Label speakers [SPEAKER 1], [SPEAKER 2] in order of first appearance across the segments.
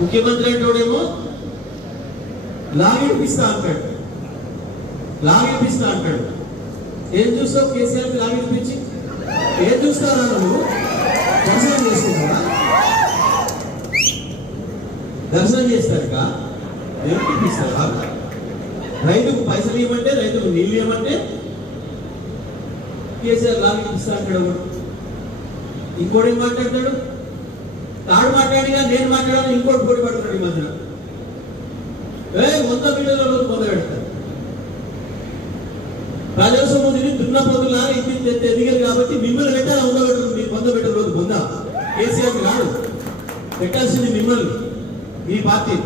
[SPEAKER 1] ముఖ్యమంత్రి అంటోడేమో? లాగిడిపిస్తా అంటాడు. లాగిడిపిస్తా అంటాడు. ఏం చూస్తావు? కేసీఆర్ లాగిడిపించి ఏం చూస్తారా నువ్వు? దర్శనం చేస్తున్నారా దర్శనం చేస్తారుగా ఏమిటిస్తారా రైతుకు పైసలు ఇవ్వమంటే రైతుకు నీళ్ళు ఇవ్వమంటే కేసీఆర్ లాగిడిపిస్తా అంటాడు ఇంకోటి ఏం మాట్లాడతాడు? తాడు మాట్లాడిగా నేను మాట్లాడాలి ఇంకోటి పోటీ పడుతున్నాడు ఈ మధ్యన ఏ వంద మీటర్ల రోజు పొంద పెడతారు ప్రజాస్వామ్యం తిని దున్న పొద్దులా ఇది ఎదిగారు కాబట్టి మిమ్మల్ని పెట్టాలి వంద పెట్టరు మీ వంద పెట్టిన రోజు పొంద. కేసీఆర్ కాదు. పెట్టాల్సింది మిమ్మల్ని. మీ పార్టీ.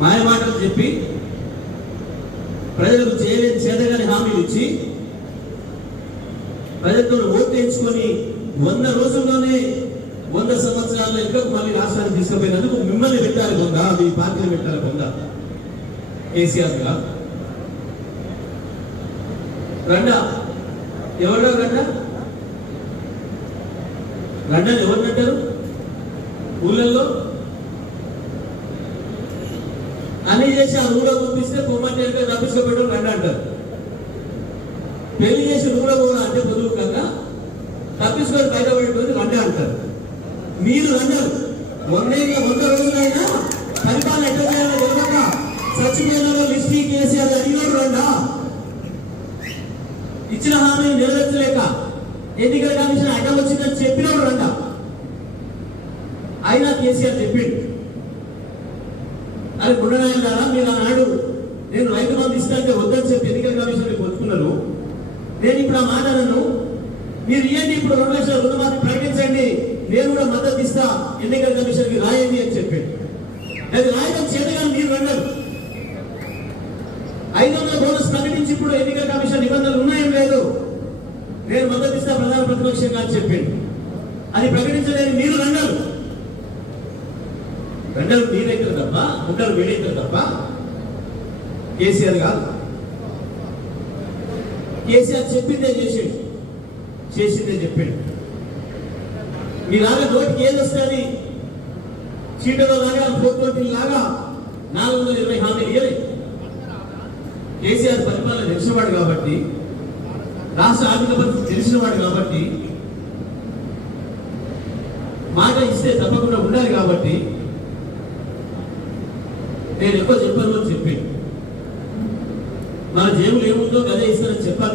[SPEAKER 1] మాయ మాటలు చెప్పి ప్రజలకు చేయలేని చేతగాని హామీలు ఇచ్చి ప్రజలతో ఓటు వేయించుకొని వంద రోజుల్లోనే వంద సంవత్సరాల ఇంకా మళ్ళీ రాష్ట్రాన్ని తీసుకుపోయినందుకు మిమ్మల్ని పెట్టాలి కొంద మీ పార్టీని పెట్టాలి కొంద కేసీఆర్గా రండా ఎవరో రండా? రండని ఎవరినంటారు ఊళ్ళల్లో? అన్ని చేసి ఆ ఊళ్ళో పంపిస్తే పొమ్మంటే అంటే తప్పించుకోబెట్టడం రండి అంటారు. పెళ్ళి చేసి ఊళ్ళో కూడా అంటే పొదువు కన్నా తప్పించుకొని బయట పడిపోయి మీరు అన్నారు వందే వంద రోజులైనా పరిపాలన ఎట్లా చేయాలో తెలియక చచ్చిపోయిన మిస్టీ కేసీఆర్ అడిగారు రండా. ఇచ్చిన హామీని నెరవేర్చలేక ఎన్నికల కమిషన్ అడ్డం వచ్చిందని చెప్పినోడు రండా. అయినా కేసీఆర్ చెప్పిండు. అది గుండనాయన గారా మీరు ఆనాడు నేను రైతు బంధు ఇస్తానంటే వద్దని చెప్పి ఎన్నికల కమిషన్ ఒప్పుకున్నారు నేను ఇప్పుడు ఆ మాట అన్నాను. మీరు ఇవ్వండి ఇప్పుడు రెండు లక్షల రుణమాఫీ ప్రకటించండి. నేను కూడా మద్దతు ఇస్తా ఎన్నికల కమిషన్కి రాయండి అని చెప్పాను అది రాయడం చేతగాని మీరు అన్నారు ఐదు వందల బోనస్ ప్రకటించి ఇప్పుడు ఎన్నికల కమిషన్ నిబంధనలు ఉన్నాయని లేదు నేను మద్దతు ఇస్తా ప్రధాన ప్రతిపక్షంగా అని చెప్పింది అది ప్రకటించలేని మీరు రండలు రండలు మీరైతారు తప్ప ఉండరు వీడైతారు తప్ప. కేసీఆర్ కాదు. కేసీఆర్ చెప్పిందే చేసిండు. చేసిందే చెప్పిండు. మీలాగా నోటికి ఏది వస్తుంది చీటలో లాగా ఫోర్ లాగా నాలుగు వందల ఇరవై హామీలు ఇవ్వలేదు కేసీఆర్ పరిపాలన తెలిసినవాడు కాబట్టి రాష్ట్ర ఆర్థిక పరిస్థితి తెలిసినవాడు కాబట్టి మాట ఇస్తే తప్పకుండా ఉండాలి కాబట్టి నేను ఎక్కువ చెప్పాను అని చెప్పి మన జేబులు ఏముందో గదే ఇస్తానని చెప్పాను.